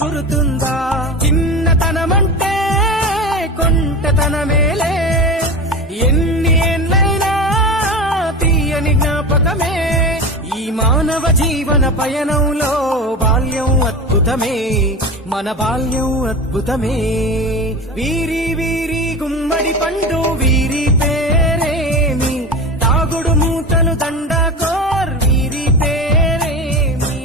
గుర్తుందా? చిన్నతనమంటే కొంటతనమేలే, ఎన్ని ఏళ్ళైనా తీయని జ్ఞాపకమే. ఈ మానవ జీవన పయనంలో బాల్యం అద్భుతమే, మన బాల్యం అద్భుతమే. వీరి వీరి గుమ్మడి పండు వీరి పేరేమి, తాగుడు మూటలు దండాకోర్ వీరి పేరేమి.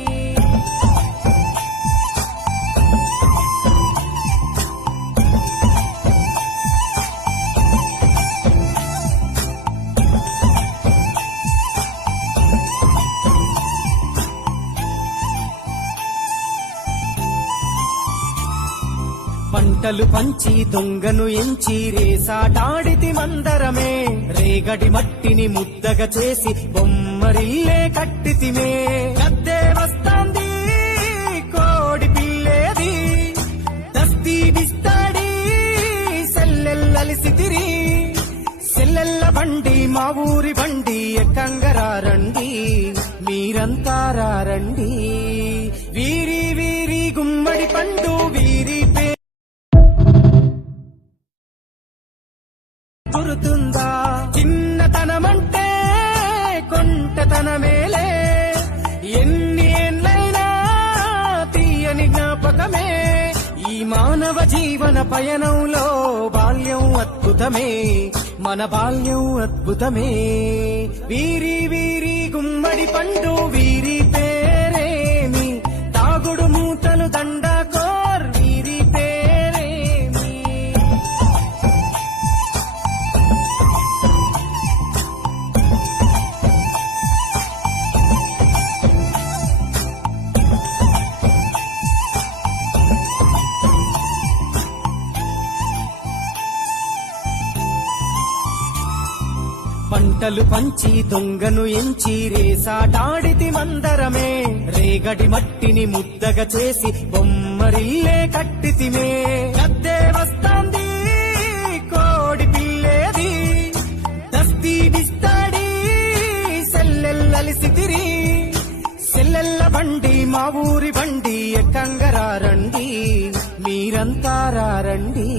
పంటలు పంచి దొంగను ఎంచి రేసాటాడితి మందరమే, రేగడి మట్టిని ముద్దగా చేసి బొమ్మరిల్లే కట్టితిమే. గద్దే వస్తాంది కోడి పిల్లేది, దస్తీ బిస్తాడి సెల్లెల్లలిసితిరి. సెల్లెల్ల బండి మా ఊరి బండి ఎక్కంగరారండి, మీరంతా రారండి. వీరి వీరి గుమ్మడి పండు వీరి గుర్తుందా? చిన్నతనమంటే కొంటతనమేలే, ఎన్ని ఏళ్ళైనా తీయని జ్ఞాపకమే. ఈ మానవ జీవన పయనంలో బాల్యం అద్భుతమే, మన బాల్యం అద్భుతమే. వీరి వీరి గుమ్మడి పండు వీరి పేరేమి, తాగుడు మూటలు దండాకోర్ వీరి పేరేమి. పంటలు పంచి దొంగను ఎంచి రేసాటాడితి మందరమే, రేగడి మట్టిని ముద్దగా చేసి బొమ్మరిల్లే కట్టితిమే. గద్దే వస్తాంది కోడి పిల్లేది, దస్తీ బిస్తాడి సెల్లెల్లలిసితిరి. సెల్లెల్ల బండి మా ఊరి బండి ఎక్కంగరారండి, మీరంతా రారండి.